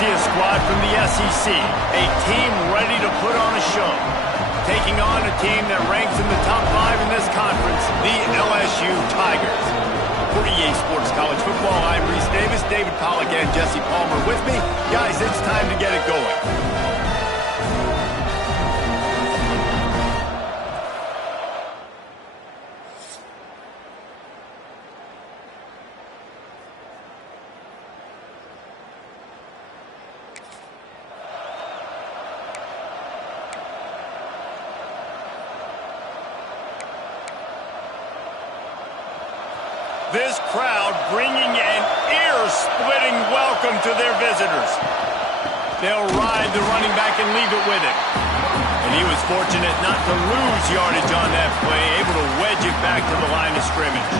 see a squad from the SEC, a team ready to put on a show. Taking on a team that ranks in the top 5 in this conference, the LSU Tigers. For EA Sports College Football, I'm Reese Davis, David Pollack, and Jesse Palmer with me. Guys, it's time to get it going. This crowd bringing an ear-splitting welcome to their visitors. They'll ride the running back and leave it with him. And he was fortunate not to lose yardage on that play, able to wedge it back to the line of scrimmage.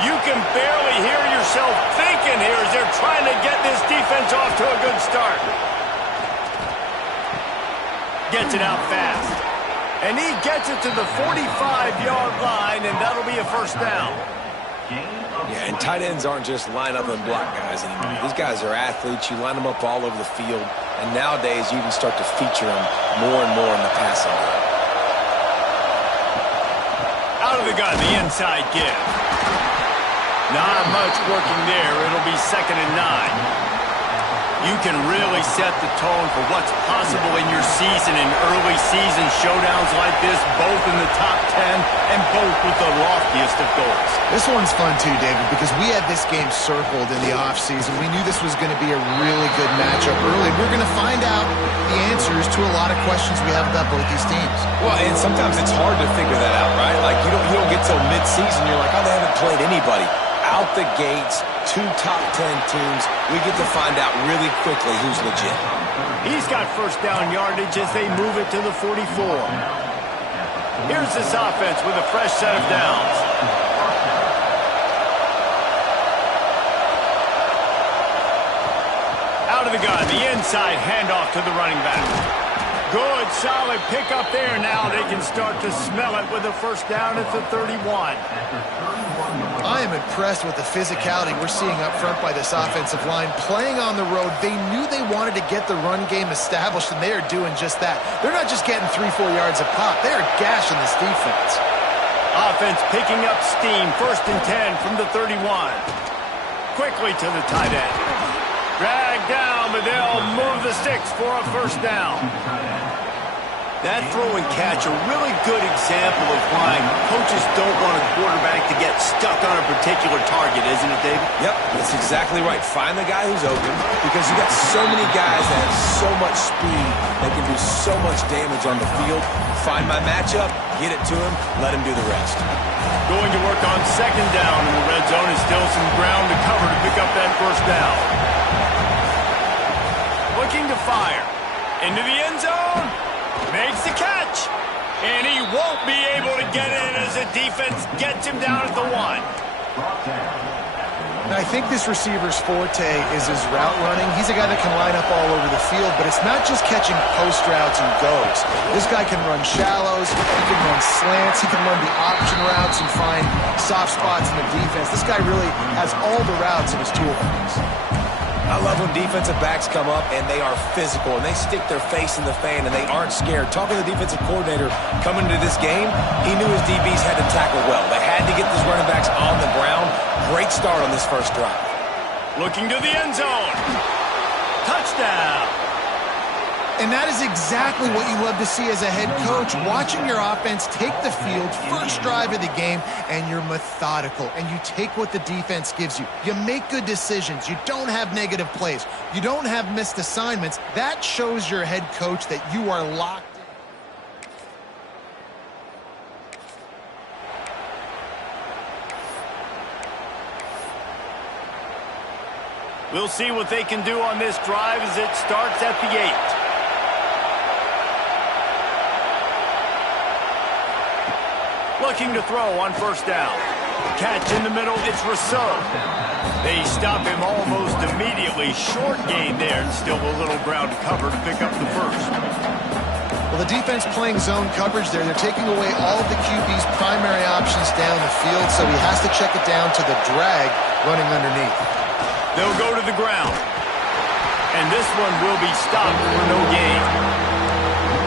You can barely hear yourself thinking here as they're trying to get this defense off to a good start. Gets it out fast. And he gets it to the 45-yard line, and that'll be a first down. Yeah, and tight ends aren't just line up and block guys anymore. These guys are athletes. You line them up all over the field. And nowadays, you even start to feature them more and more in the passing game. Out of the gun, the inside give. Not much working there. It'll be 2nd and 9. You can really set the tone for what's possible in your season in early season showdowns like this, both in the top 10 and both with the loftiest of goals. This one's fun too, David, because we had this game circled in the offseason. We knew this was going to be a really good matchup early. We're going to find out the answers to a lot of questions we have about both these teams. Well, and sometimes it's hard to figure that out, right? Like, you don't get till mid-season, you're like, oh, they haven't played anybody. Out the gates, 2 top 10 teams, we get to find out really quickly who's legit. He's got first down yardage as they move it to the 44. Here's this offense with a fresh set of downs. Out of the gun, the inside handoff to the running back. Good, solid pickup there. Now they can start to smell it with a first down at the 31. I am impressed with the physicality we're seeing up front by this offensive line. Playing on the road, they knew they wanted to get the run game established, and they are doing just that. They're not just getting 3-4 yards a pop. They are gashing this defense. Offense picking up steam. 1st and 10 from the 31. Quickly to the tight end. Drag down, but they'll move the sticks for a first down. That throw and catch, a really good example of why coaches don't want a quarterback to get stuck on a particular target, isn't it, David? Yep, that's exactly right. Find the guy who's open, because you got so many guys that have so much speed, they can do so much damage on the field. Find my matchup, get it to him, let him do the rest. Going to work on 2nd down, and the red zone is still some ground to cover to pick up that first down. Looking to fire. Into the end zone. Makes the catch. And he won't be able to get in as the defense gets him down at the 1. And I think this receiver's forte is his route running. He's a guy that can line up all over the field, but it's not just catching post routes and goes. This guy can run shallows, he can run slants, he can run the option routes and find soft spots in the defense. This guy really has all the routes in his toolbox. I love when defensive backs come up and they are physical and they stick their face in the fan and they aren't scared. Talking to the defensive coordinator coming into this game, he knew his DBs had to tackle well. They had to get these running backs on the ground. Great start on this first drive. Looking to the end zone. Touchdown. And that is exactly what you love to see as a head coach, watching your offense take the field, first drive of the game, and you're methodical, and you take what the defense gives you. You make good decisions. You don't have negative plays. You don't have missed assignments. That shows your head coach that you are locked in. We'll see what they can do on this drive as it starts at the 8. Looking to throw on first down. Catch in the middle, it's Rousseau. They stop him almost immediately. Short gain there, and still a little ground to cover to pick up the first. Well, the defense playing zone coverage there. They're taking away all of the QB's primary options down the field, so he has to check it down to the drag running underneath. They'll go to the ground. And this one will be stopped for no gain.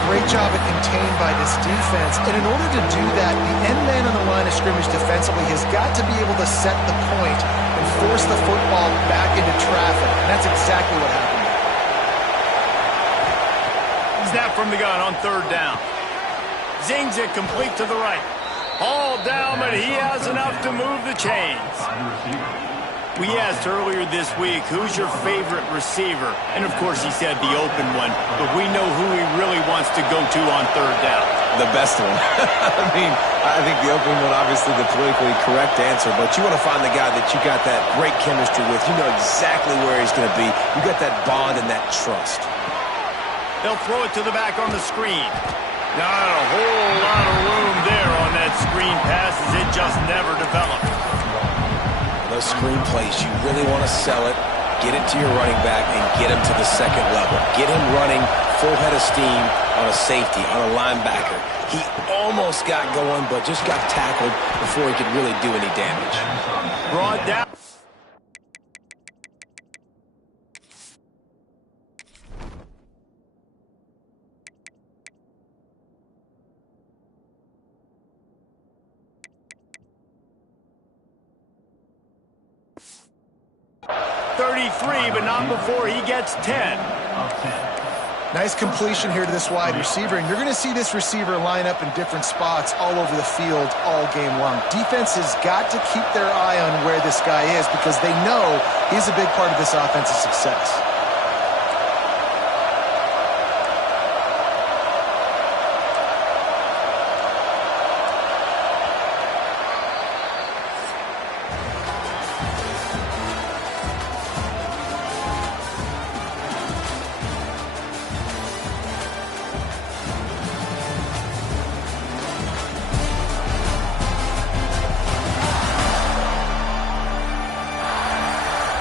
Great job at contained by this defense. And in order to do that, the end man on the line of scrimmage defensively has got to be able to set the point and force the football back into traffic. And that's exactly what happened. Snap from the gun on third down. Zings it complete to the right. All down, but he has enough to move the chains. We asked earlier this week, who's your favorite receiver? And, of course, he said the open one. But we know who he really wants to go to on third down. The best one. I think the open one, obviously the politically correct answer. But you want to find the guy that you got that great chemistry with. You know exactly where he's going to be. You got that bond and that trust. They'll throw it to the back on the screen. Not a whole lot of room there on that screen pass as it just never developed. Those screen plays, you really want to sell it, get it to your running back, and get him to the second level. Get him running full head of steam on a safety, on a linebacker. He almost got going, but just got tackled before he could really do any damage. Brought down. But not before he gets 10. Nice completion here to this wide receiver, and you're going to see this receiver line up in different spots all over the field all game long. Defense has got to keep their eye on where this guy is because they know he's a big part of this offensive success.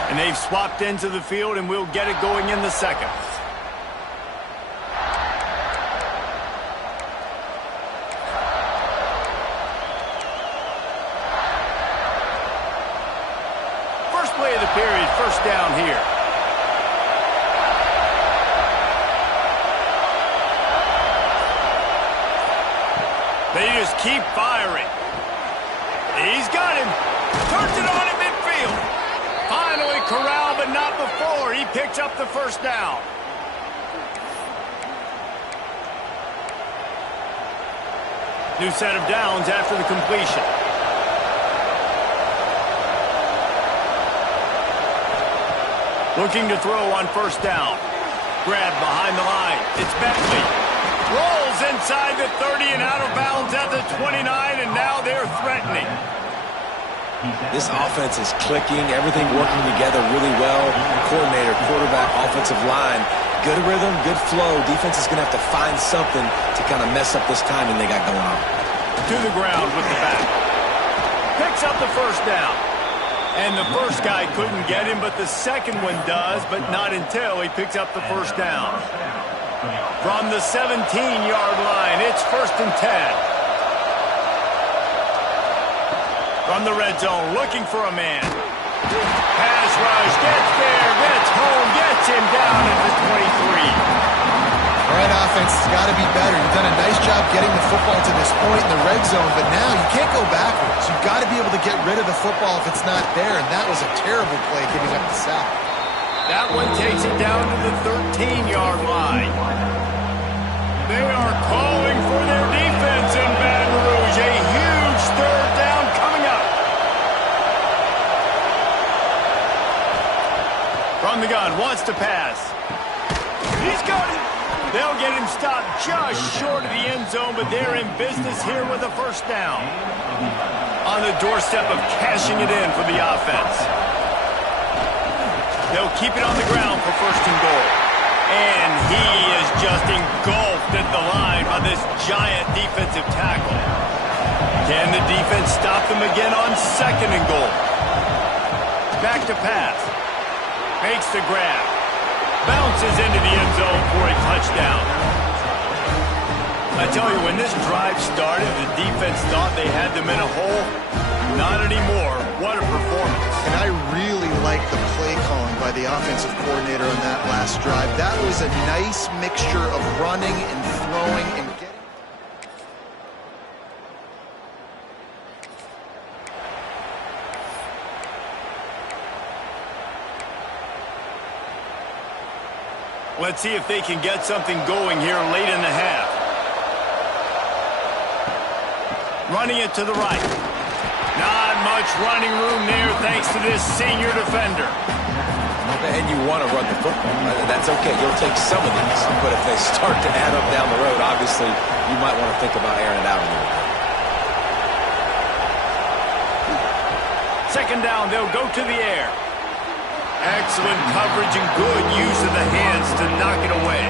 And they've swapped into the field, and we'll get it going in the second. First play of the period, first down here. They just keep firing. He's got him. Turns it on in midfield. Finally corralled, but not before. He picks up the first down. New set of downs after the completion. Looking to throw on first down. Grab behind the line. It's Bentley. Rolls inside the 30 and out of bounds at the 29, and now they're threatening. This offense is clicking, everything working together really well. Coordinator, quarterback, offensive line, good rhythm, good flow. Defense is going to have to find something to kind of mess up this timing they got going on. To the ground with the back. Picks up the first down. And the first guy couldn't get him, but the second one does, but not until he picks up the first down. From the 17-yard line, it's 1st and 10. From the red zone, looking for a man. Pass rush, gets there, gets home, gets him down at the 23. All right, offense has got to be better. You've done a nice job getting the football to this point in the red zone, but now you can't go backwards. You've got to be able to get rid of the football if it's not there, and that was a terrible play giving up the sack. That one takes it down to the 13-yard line. They are calling for their defense in Baton Rouge. A huge third down coming up. From the gun, wants to pass. He's got it. They'll get him stopped just short of the end zone, but they're in business here with a first down. On the doorstep of cashing it in for the offense. They'll keep it on the ground for 1st and goal. And he is just engulfed at the line by this giant defensive tackle. Can the defense stop them again on 2nd and goal? Back to pass. Makes the grab. Bounces into the end zone for a touchdown. I tell you, when this drive started, the defense thought they had them in a hole. Not anymore. What a performance. And I really like the play calling by the offensive coordinator on that last drive. That was a nice mixture of running and throwing and getting. Let's see if they can get something going here late in the half. Running it to the right. Not much running room there thanks to this senior defender. And you want to run the football. That's okay. You'll take some of these. But if they start to add up down the road, obviously you might want to think about airing it out a little bit. Second down, they'll go to the air. Excellent coverage and good use of the hands to knock it away.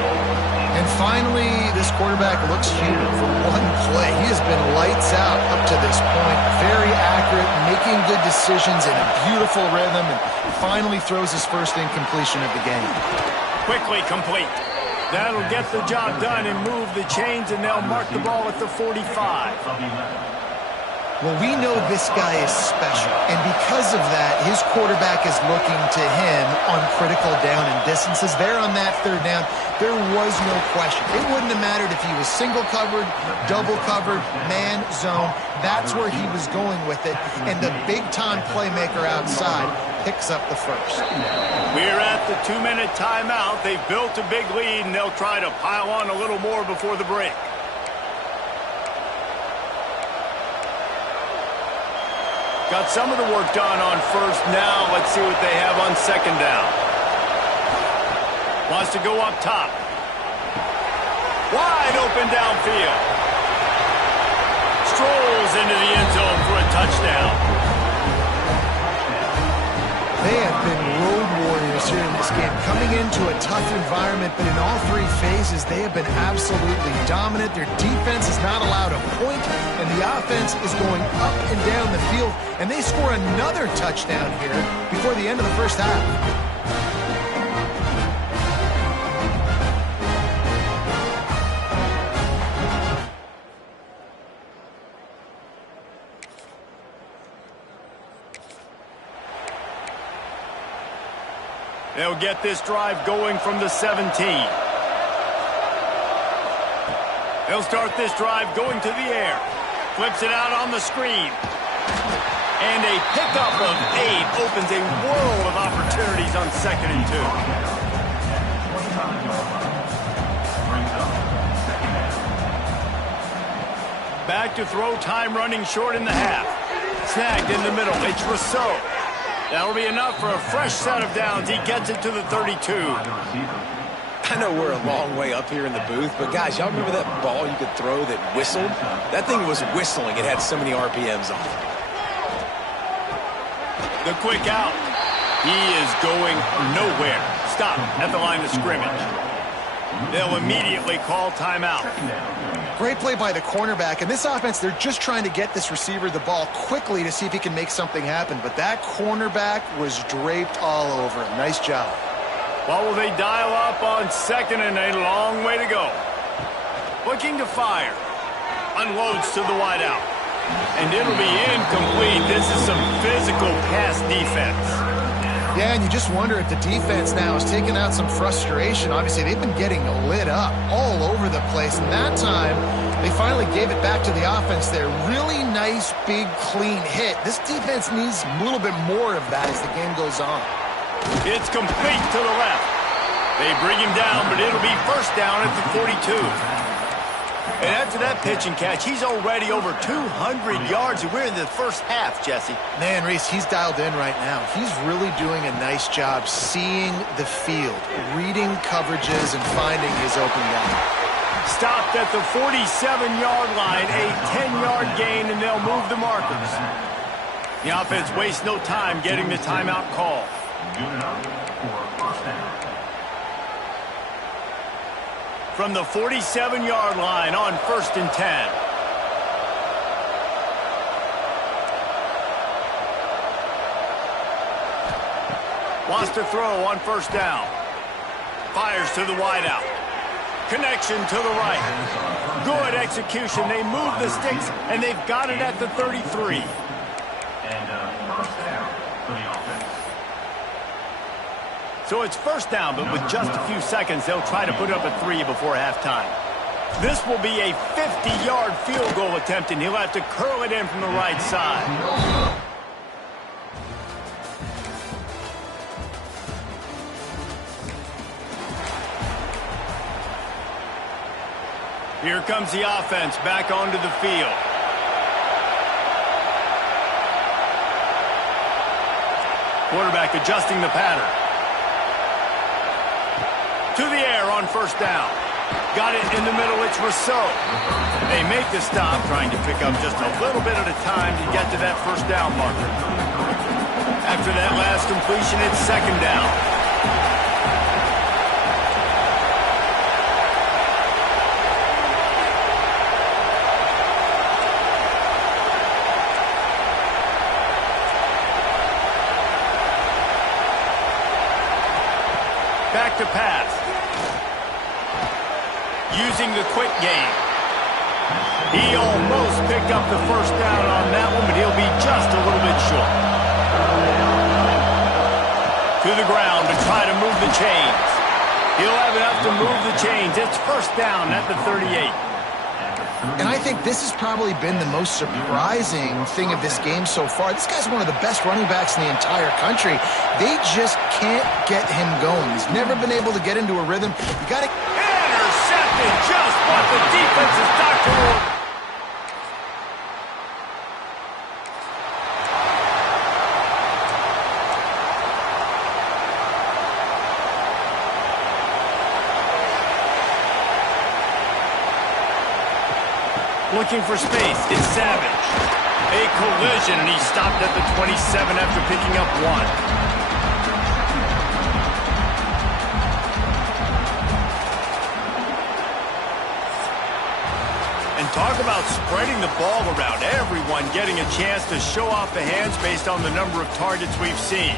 And finally, this quarterback looks human for one play. He has been lights out up to this point. Very accurate, making good decisions in a beautiful rhythm, and finally throws his first incompletion of the game. Quickly complete. That'll get the job done and move the chains, and they'll mark the ball at the 45. Well, we know this guy is special, and because of that, his quarterback is looking to him on critical down and distances. There on that third down, there was no question. It wouldn't have mattered if he was single covered, double covered, man, zone. That's where he was going with it, and the big-time playmaker outside picks up the first. We're at the 2-minute timeout. They've built a big lead, and they'll try to pile on a little more before the break. Got some of the work done on first. Now let's see what they have on second down. Wants to go up top. Wide open downfield. Strolls into the end zone for a touchdown. They have been road warriors here in this game, coming into a tough environment, but in all three phases, they have been absolutely dominant. Their defense is not allowed a point, and the offense is going up and down the field, and they score another touchdown here before the end of the first half. They'll get this drive going from the 17. They'll start this drive going to the air. Flips it out on the screen. And a pickup of 8 opens a world of opportunities on 2nd and 2. Back to throw, time running short in the half. Snagged in the middle. It's Rousseau. That'll be enough for a fresh set of downs. He gets it to the 32. I know we're a long way up here in the booth, but guys, y'all remember that ball you could throw that whistled? That thing was whistling. It had so many RPMs on it. The quick out. He is going nowhere. Stop at the line of scrimmage. They'll immediately call timeout. Great play by the cornerback. In this offense, they're just trying to get this receiver the ball quickly to see if he can make something happen. But that cornerback was draped all over him. Nice job. Well, will they dial up on 2nd and a long way to go? Looking to fire. Unloads to the wideout. And it'll be incomplete. This is some physical pass defense. Yeah, and you just wonder if the defense now has taken out some frustration. Obviously, they've been getting lit up all over the place. And that time, they finally gave it back to the offense there. Really nice, big, clean hit. This defense needs a little bit more of that as the game goes on. It's complete to the left. They bring him down, but it'll be first down at the 42. And after that pitch and catch, he's already over 200 yards, and we're in the first half, Jesse. Man, Reese, he's dialed in right now. He's really doing a nice job seeing the field, reading coverages, and finding his open guy. Stopped at the 47-yard line, a 10-yard gain, and they'll move the markers. The offense wastes no time getting the timeout call. Good enough for first down. From the 47-yard line on 1st and 10. Wants to throw on first down. Fires to the wideout. Connection to the right. Good execution. They move the sticks, and they've got it at the 33. And first down for the offense. So it's first down, but with just a few seconds, they'll try to put up a 3 before halftime. This will be a 50-yard field goal attempt, and he'll have to curl it in from the right side. Here comes the offense back onto the field. Quarterback adjusting the pattern. To the air on first down. Got it in the middle, it's Rousseau. They make the stop, trying to pick up just a little bit at a time to get to that first down marker. After that last completion, it's second down. Back to pass. Using the quick game. He almost picked up the first down on that one, but he'll be just a little bit short. To the ground to try to move the chains. He'll have enough to move the chains. It's first down at the 38. And I think this has probably been the most surprising thing of this game so far. This guy's one of the best running backs in the entire country. They just can't get him going. He's never been able to get into a rhythm. You got to... Intercepted, just what the defense's doctor ordered. Looking for space, it's Savage. A collision, and he stopped at the 27 after picking up 1. And talk about spreading the ball around. Everyone getting a chance to show off the hands based on the number of targets we've seen.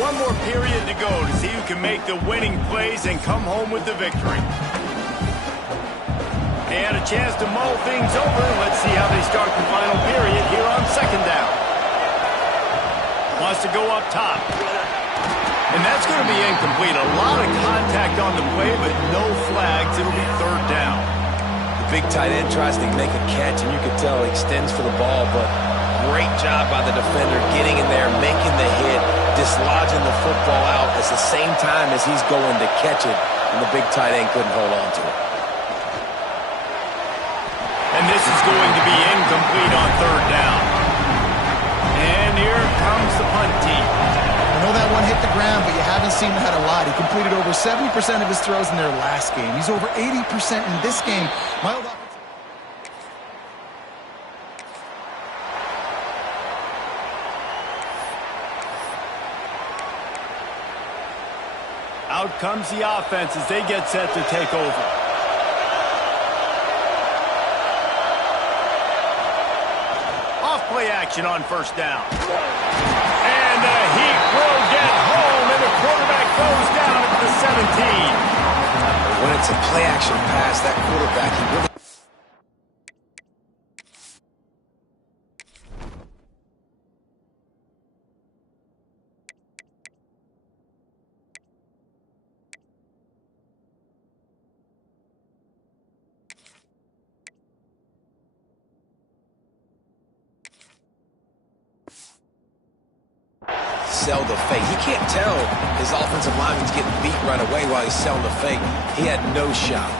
One more period to go to see who can make the winning plays and come home with the victory. They had a chance to mull things over. Let's see how they start the final period here on second down. Wants to go up top. And that's going to be incomplete. A lot of contact on the play, but no flags. It'll be third down. The big tight end tries to make a catch, and you can tell he extends for the ball, but great job by the defender getting in there, making the hit, dislodging the football out at the same time as he's going to catch it, and the big tight end couldn't hold on to it. And this is going to be incomplete on third down. And here comes the punt team. I know that one hit the ground, but you haven't seen that a lot. He completed over 70% of his throws in their last game. He's over 80% in this game. Mild offensive. Out comes the offense as they get set to take over. Off-play action on first down. And the Heat will get home, and the quarterback goes down at the 17. When it's a play-action pass, that quarterback, he really... sell the fake. He can't tell his offensive lineman's getting beat right away while he's selling the fake. He had no shot.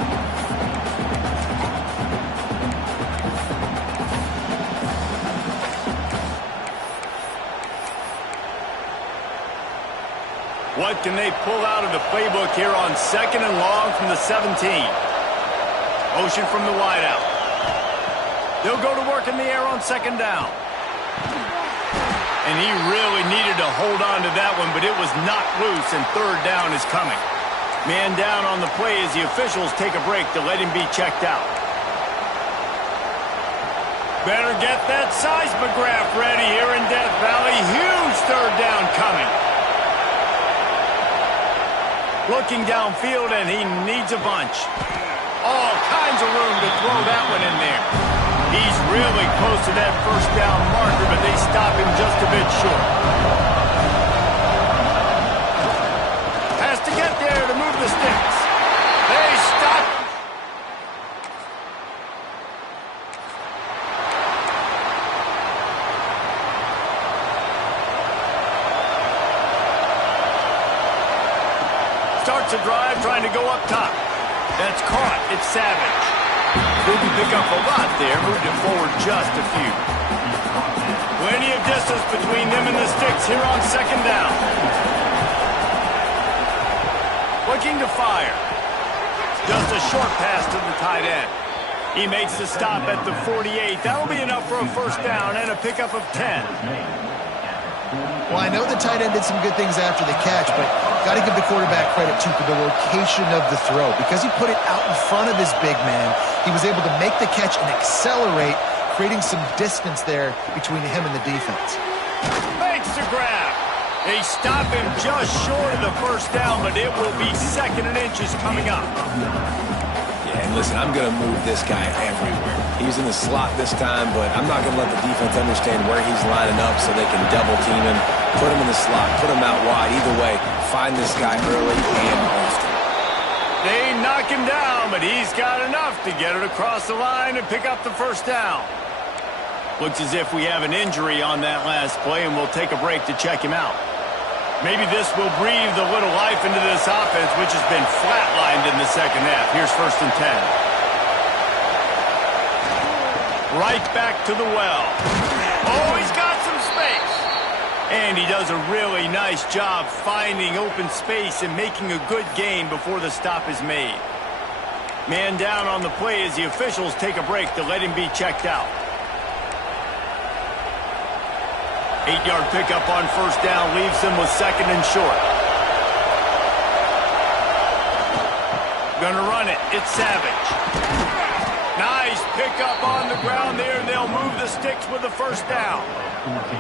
What can they pull out of the playbook here on second and long from the 17? Motion from the wideout. They'll go to work in the air on second down. And he really needed to hold on to that one, but it was knocked loose, and third down is coming. Man down on the play as the officials take a break to let him be checked out. Better get that seismograph ready here in Death Valley. Huge third down coming. Looking downfield, and he needs a bunch. All kinds of room to throw that one in there. He's really close to that first down marker, but they stop him just a bit short. Has to get there to move the sticks. They stop. Starts a drive trying to go up top. That's caught. It's Savage. Didn't pick up a lot there. Moved it forward just a few. Plenty of distance between them and the sticks here on second down. Looking to fire. Just a short pass to the tight end. He makes the stop at the 48. That'll be enough for a first down and a pickup of 10. Well, I know the tight end did some good things after the catch, but got to give the quarterback credit, too, for the location of the throw. Because he put it out in front of his big man, he was able to make the catch and accelerate, creating some distance there between him and the defense. Makes the grab. They stop him just short of the first down, but it will be second and inches coming up. Yeah, and listen, I'm going to move this guy everywhere. He's in the slot this time, but I'm not going to let the defense understand where he's lining up so they can double team him, put him in the slot, put him out wide. Either way, find this guy early and often. They knock him down, but he's got enough to get it across the line and pick up the first down. Looks as if we have an injury on that last play, and we'll take a break to check him out. Maybe this will breathe a little life into this offense, which has been flatlined in the second half. Here's 1st and 10. Right back to the well. Oh, he's got some space. And he does a really nice job finding open space and making a good gain before the stop is made. Man down on the play as the officials take a break to let him be checked out. 8-yard pickup on first down leaves them with second and short. Gonna run it. It's Savage. Nice pickup on the ground there. They'll move the sticks with the first down.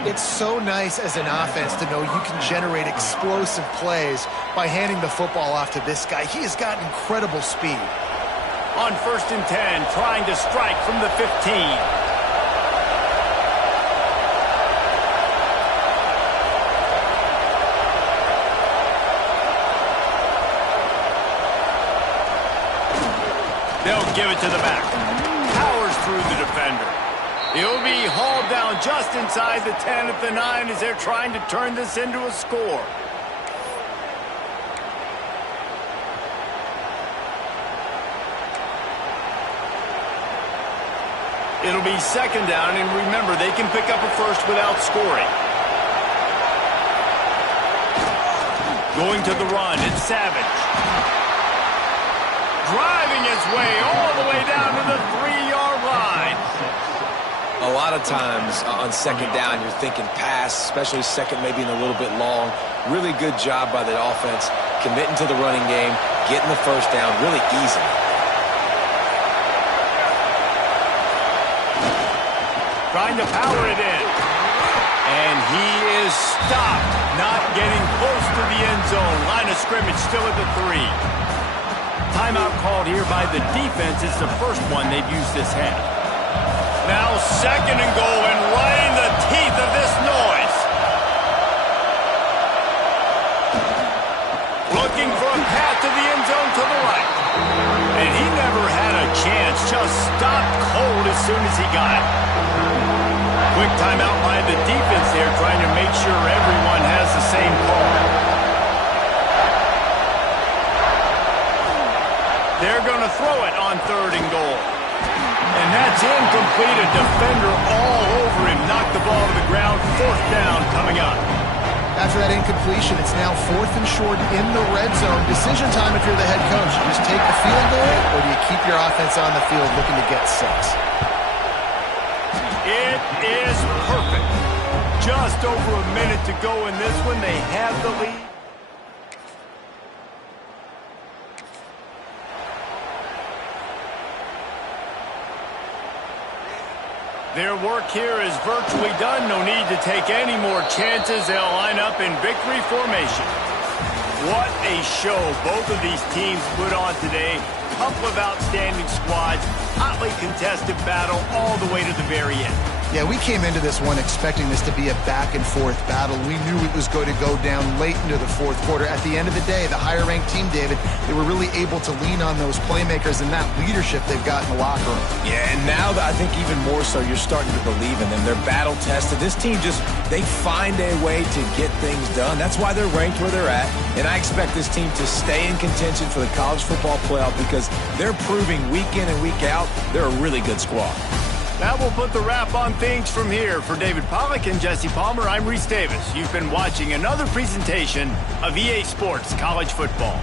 It's so nice as an offense to know you can generate explosive plays by handing the football off to this guy. He has got incredible speed. On 1st and 10, trying to strike from the 15. They'll give it to the back. Powers through the defender. He'll be hauled down just inside the 10 at the 9 as they're trying to turn this into a score. It'll be second down, and remember, they can pick up a first without scoring. Going to the run, it's Savage. Driving his way all the way down to the 3-yard line. A lot of times on second down, you're thinking pass, especially second maybe in a little bit long. Really good job by the offense, committing to the running game, getting the first down really easily. Trying to power it in. And he is stopped, not getting close to the end zone. Line of scrimmage still at the 3. Timeout called here by the defense. It's the first one they've used this half. Now second and goal, and right in the teeth of this noise. Looking for a path to the end zone to the right. And he never had a chance. Just stopped cold as soon as he got it. Quick timeout by the defense there, trying to make sure everyone has the same call. They're going to throw it on 3rd and goal. And that's incomplete. A defender all over him. Knocked the ball to the ground. 4th down coming up. After that incompletion, it's now 4th and short in the red zone. Decision time if you're the head coach. You just take the field goal, or do you keep your offense on the field looking to get 6? It is perfect. Just over a minute to go in this one. They have the lead. Their work here is virtually done. No need to take any more chances. They'll line up in victory formation. What a show both of these teams put on today. couple of outstanding squads, hotly contested battle all the way to the very end. Yeah, we came into this one expecting this to be a back-and-forth battle. We knew it was going to go down late into the fourth quarter. At the end of the day, the higher-ranked team, David, they were really able to lean on those playmakers and that leadership they've got in the locker room. Yeah, and now I think even more so, you're starting to believe in them. They're battle-tested. This team they find a way to get things done. That's why they're ranked where they're at. And I expect this team to stay in contention for the college football playoff because they're proving week in and week out they're a really good squad. That will put the wrap on things from here. For David Pollack and Jesse Palmer, I'm Reese Davis. You've been watching another presentation of EA Sports College Football.